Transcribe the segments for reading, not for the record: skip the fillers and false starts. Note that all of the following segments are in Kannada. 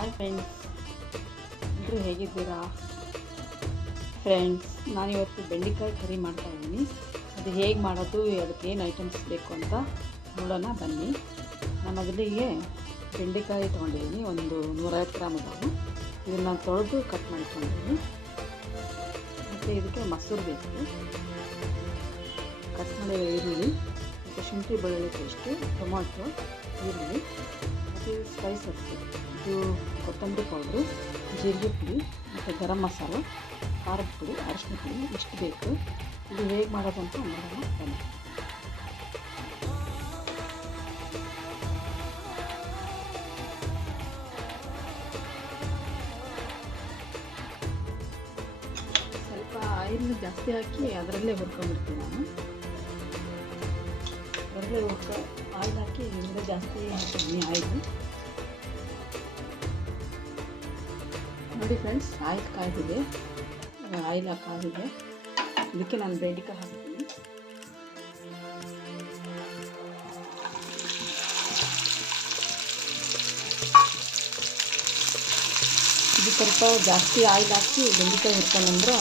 ಹಾಯ್ ಫ್ರೆಂಡ್ಸ್, ಎಲ್ಲರೂ ಹೇಗಿದ್ದೀರಾ? ಫ್ರೆಂಡ್ಸ್, ನಾನಿವತ್ತು ಬೆಂಡೆಕಾಯಿ ಕರಿ ಮಾಡ್ತಾಯಿದ್ದೀನಿ. ಅದು ಹೇಗೆ ಮಾಡೋದು, ಅದಕ್ಕೆ ಏನು ಐಟಮ್ಸ್ ಬೇಕು ಅಂತ ನೋಡೋಣ ಬನ್ನಿ. ನಾನು ಮೊದಲಿಗೆ ಬೆಂಡೆಕಾಯಿ ತೊಗೊಂಡಿದ್ದೀನಿ, ಒಂದು 150 ಗ್ರಾಮ್ ಅದಾವು. ಇದನ್ನು ತೊಳೆದು ಕಟ್ ಮಾಡ್ಕೊಂಡಿದ್ದೀನಿ. ಮತ್ತು ಇದಕ್ಕೆ ಮೊಸರು ಬೇಕು, ಕಟ್ ಮಾಡಿದ ಈರುಳ್ಳಿ, ಮತ್ತು ಶುಂಠಿ ಬೆಳ್ಳುಳ್ಳಿ ಪೇಸ್ಟು, ಟೊಮಾಟೊ, ಈರುಳ್ಳಿ, ಮತ್ತು ಸ್ಪೈಸಸ್, ಇದು ಕೊತ್ತಂಬರಿ ಪೌಡ್ರು, ಜೀರಿಗೆ ಪುಡಿ, ಮತ್ತು ಗರಂ ಮಸಾಲ, ಖಾರದ ಪುಡಿ, ಅರಿಶಿನ ಪುಡಿ ಇಷ್ಟು ಬೇಕು. ಇದು ಹೇಗೆ ಮಾಡೋದಂತ ನೋಡೋಣ ಬನ್ನಿ. ಸ್ವಲ್ಪ ಆಯಿಲ್ ಜಾಸ್ತಿ ಹಾಕಿ ಅದರಲ್ಲೇ ಹುರ್ಕೊಂಡ್ಬಿಡ್ತೀನಿ ನಾನು. ಅದರಲ್ಲೇ ಆಯಿಲ್ ಹಾಕಿ ಇದರಿಂದ ಜಾಸ್ತಿ ಹಾಕಿದ್ದೀನಿ ಆಯಿಲ್. ನೋಡಿ ಫ್ರೆಂಡ್ಸ್, ಆಯಿಲ್ ಕಾಯ್ದಿದೆ, ಆಯಿಲ್ ಕಾದಿದೆ. ಇದಕ್ಕೆ ನಾನು ಬೆಂಡೆಕಾಯಿ ಹಾಕ್ತೀನಿ. ಇದು ಸ್ವಲ್ಪ ಜಾಸ್ತಿ ಆಯಿಲ್ ಹಾಕಿ ಬೆಂಡೆಕಾಯಿ ಹುರ್ಕೊಂಡ್ರೆ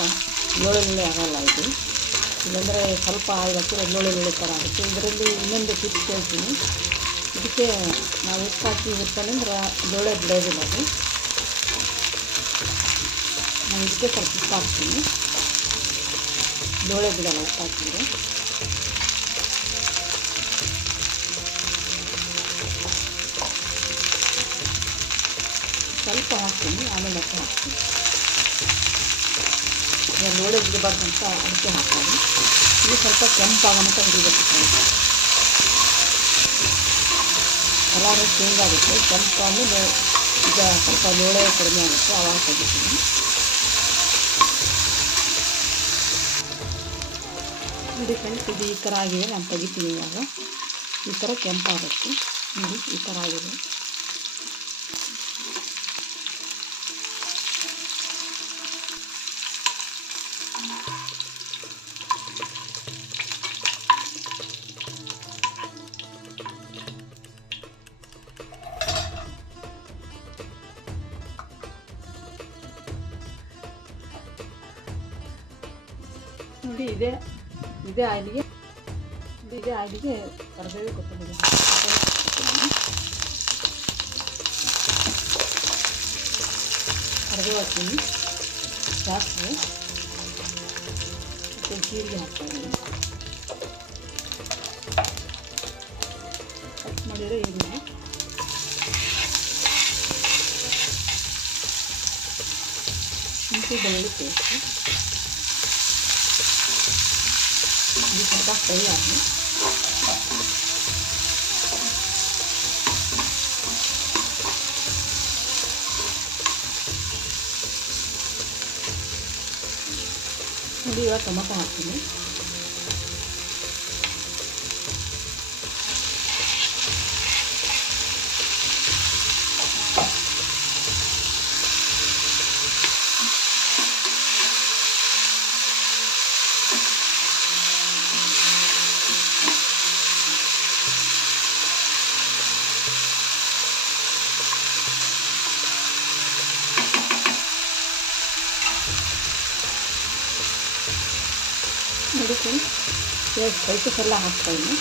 ಎಳ್ಳುಳ್ಳಿ ಆಗೋಲ್ಲ ಇದು. ಇಲ್ಲಾಂದರೆ ಸ್ವಲ್ಪ ಆಯಿಲ್ ಹಾಕಿದ್ರೆ ಎಳ್ಳುಳ್ಳಿ ಥರ ಆಗುತ್ತೆ. ಇದರಲ್ಲಿ ಇನ್ನೊಂದು ಟಿಪ್ಸ್ ಹೇಳ್ತೀನಿ. ಇದಕ್ಕೆ ನಾವು ಉಪ್ಪು ಹಾಕಿ ಹುರ್ಕೊಂಡ್ರೆ ಎಳ್ಳುಳ್ಳಿ ಬಿಡೋದಿಲ್ಲ ಅದು. ನಾನು ಇದಕ್ಕೆ ಸ್ವಲ್ಪ ಉಪ್ಪು ಹಾಕ್ತೀನಿ, ಎಳ್ಳುಳ್ಳಿ ಬಿಡೋಲ್ಲ ಉಪ್ಪು ಹಾಕಿದರೆ. ಸ್ವಲ್ಪ ಹಾಕ್ತೀನಿ, ಆಮೇಲೆ ಅಕ್ಕೆ ಹಾಕ್ತೀನಿ. ಎಳ್ಳುಳ್ಳಿ ಬಿಡಬಾರ್ದು ಅಂತ ಅದಕ್ಕೆ ಹಾಕೋದು. ಇದು ಸ್ವಲ್ಪ ಕೆಂಪಾಗೋಂತ ಹುರಿಬೇಕು. ಕಲರ್ ಚೇಂಜ್ ಆಗುತ್ತೆ, ಕೆಂಪು ಆಮೇಲೆ ಈಗ ಸ್ವಲ್ಪ ಎಳ್ಳುಳ್ಳಿ ಕಡಿಮೆ ಆಗುತ್ತೆ, ಆವಾಗ ತೆಗಿತೀನಿ. ನೋಡಿ ಫ್ರೆಂಡ್ಸ್, ಇದು ಈ ಥರ ಆಗಿದೆ, ನಾನು ತೆಗಿತೀನಿ ಇವಾಗ. ಈ ಥರ ಕೆಂಪಾಗುತ್ತೆ ನೋಡಿ, ಈ ಥರ ಆಗಿದೆ. ನೋಡಿ ಇದೇ ಆಯಿಲಿಗೆ ಕರಿಬೇವು ಕೊತ್ತಂಬರಿ ಕರಿಬೇವು ಹಾಕ್ತೀನಿ, ಸಾಸಿವೆ ಮತ್ತು ಜೀರಿಗೆ ಹಾಕ್ತೀನಿ, ಕಟ್ ಮಾಡಿರೋ ಈರುಳ್ಳಿ, ಶುಂಠಿ ಬೆಳ್ಳುಳ್ಳಿ ಪೇಸ್ಟು. ಇದು ಸ್ವಲ್ಪ ಫ್ರೈ ಆಗಿ ನೋಡಿ, ಇವಾಗ ಟೊಮೊಟೊ ಹಾಕ್ತೀನಿ. ನೋಡಿ ಫ್ರೆಂಡ್ಸ್, ಸ್ಪೈಸಸ್ ಎಲ್ಲ ಹಾಕ್ತಾಯಿದ್ದೀನಿ.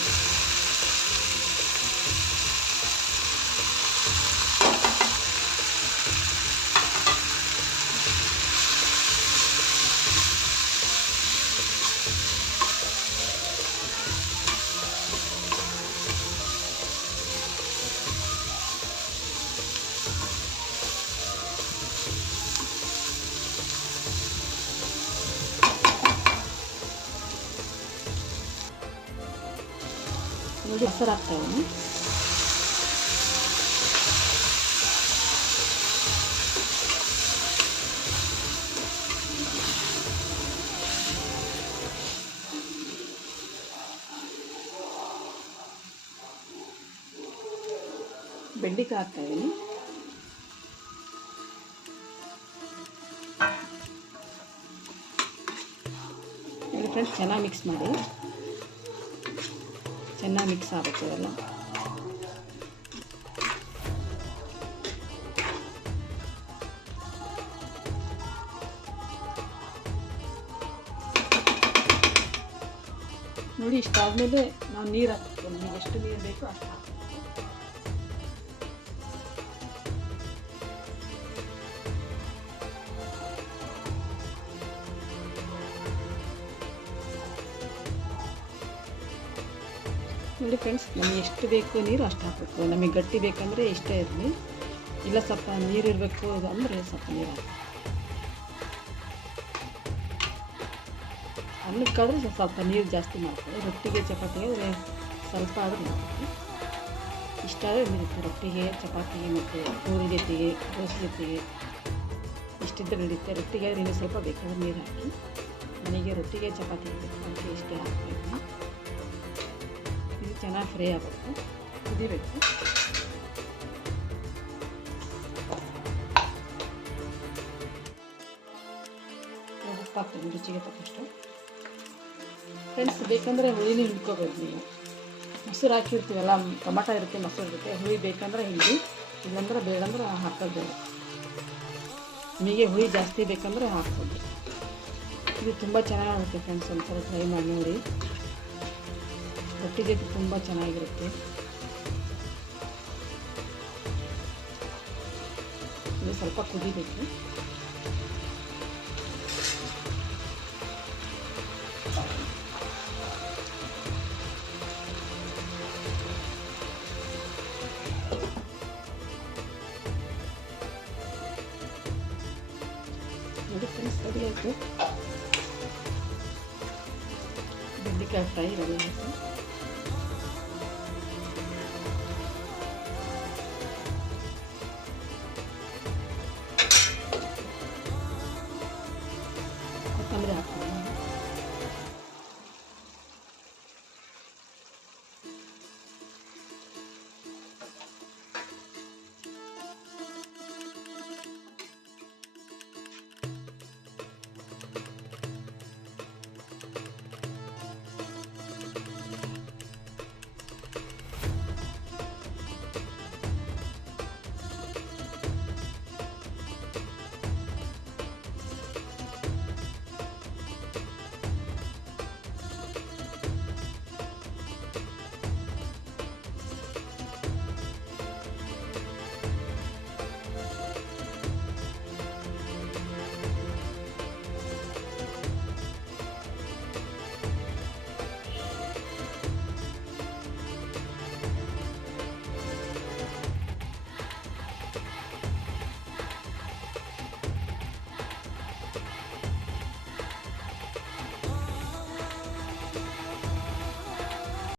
ನೋಡಿ, ಮೊಸರು ಹಾಕ್ತಾಯಿದ್ದೀನಿ. ಬೆಂಡೆಕಾಯಿ ಹಾಕ್ತಾಯಿದ್ದೀನಿ. ಫ್ರೆಂಡ್ಸ್, ಚೆನ್ನಾಗಿ ಮಿಕ್ಸ್ ಮಾಡಿ. ಚೆನ್ನಾಗಿ ಮಿಕ್ಸ್ ಆಗುತ್ತೆ ಎಲ್ಲ. ನೋಡಿ ಇಷ್ಟಾದಮೇಲೆ ನಾವು ನೀರು ಹಾಕ್ಬೇಕು. ನಮಗೆ ಎಷ್ಟು ನೀರು ಬೇಕೋ ಅಷ್ಟು ಹಾಕಬೇಕು. ನೋಡಿ ಫ್ರೆಂಡ್ಸ್, ನಮಗೆ ಎಷ್ಟು ಬೇಕು ನೀರು ಅಷ್ಟು ಹಾಕಬೇಕು. ನಮಗೆ ಗಟ್ಟಿ ಬೇಕಂದರೆ ಇಷ್ಟೇ ಇರಲಿ, ಇಲ್ಲ ಸ್ವಲ್ಪ ನೀರು ಇರಬೇಕು ಅಂದರೆ ಸ್ವಲ್ಪ ನೀರು ಹಾಕಿ. ಅನ್ನಕ್ಕಾದ್ರೆ ಸ್ವಲ್ಪ ನೀರು ಜಾಸ್ತಿ ಮಾಡ್ಕೊಳ್ಳಿ. ರೊಟ್ಟಿಗೆ ಚಪಾತಿಗೆ ಆದರೆ ಸ್ವಲ್ಪ ಆದರೂ ಮಾಡಬೇಕು. ಇಷ್ಟ ಆದರೆ ನಡೀತೆ. ರೊಟ್ಟಿಗೆ, ಚಪಾತಿಗೆ ಮತ್ತು ಪೂರಿ ಜೊತೆಗೆ, ದೋಸೆ ಜೊತೆಗೆ ಇಷ್ಟಿದ್ದರೆ ನಡೀತೆ. ರೊಟ್ಟಿಗೆ ಆದರೆ ಇನ್ನೂ ಸ್ವಲ್ಪ ಬೇಕಾದ್ರೆ ನೀರು ಹಾಕಿ. ನನಗೆ ರೊಟ್ಟಿಗೆ ಚಪಾತಿಗೆ ಬೇಕು ಇಷ್ಟೇ ಹಾಕ್ತಾಯಿದ್ದೀನಿ. ಇದು ಚೆನ್ನಾಗಿ ಫ್ರೈ ಆಗಬೇಕು, ಕುದಿಬೇಕು. ಉಪ್ಪು ಹಾಕ್ತೀನಿ ರುಚಿಗೆ ತಕ್ಕಷ್ಟು. ಫ್ರೆಂಡ್ಸ್, ಬೇಕಂದರೆ ಹುಳಿನೂ ಹಿಂಡ್ಕೋಬೋದು ನೀವು. ಮೊಸರು ಹಾಕಿರ್ತೀವಲ್ಲ, ಟೊಮಾಟೊ ಇರುತ್ತೆ, ಮೊಸರು ಇರುತ್ತೆ. ಹುಳಿ ಬೇಕಂದ್ರೆ ಹಿಂಡಿ, ಇಲ್ಲಾಂದ್ರೆ ಬೇಡಂದ್ರೆ ಹಾಕೋದು ಬೇಡ. ನಿಮಗೆ ಹುಳಿ ಜಾಸ್ತಿ ಬೇಕಂದ್ರೆ ಹಾಕ್ಬೋದು. ಇದು ತುಂಬ ಚೆನ್ನಾಗಿರುತ್ತೆ ಫ್ರೆಂಡ್ಸ್, ಒಂದ್ಸಲ ಟ್ರೈ ಮಾಡಿ ನೋಡಿ. ರೊಟ್ಟಿ ಜೊತೆ ತುಂಬ ಚೆನ್ನಾಗಿರುತ್ತೆ. ಇದು ಸ್ವಲ್ಪ ಕುದಿಬೇಕು. ನೋಡಿ ಫ್ರೆಂಡ್ಸ್, ರೆಡಿ ಆಯಿತು ಬೆಂಡೆಕಾಯಿ ಫ್ರೈ ರೆಡಿ ಆಯಿತು.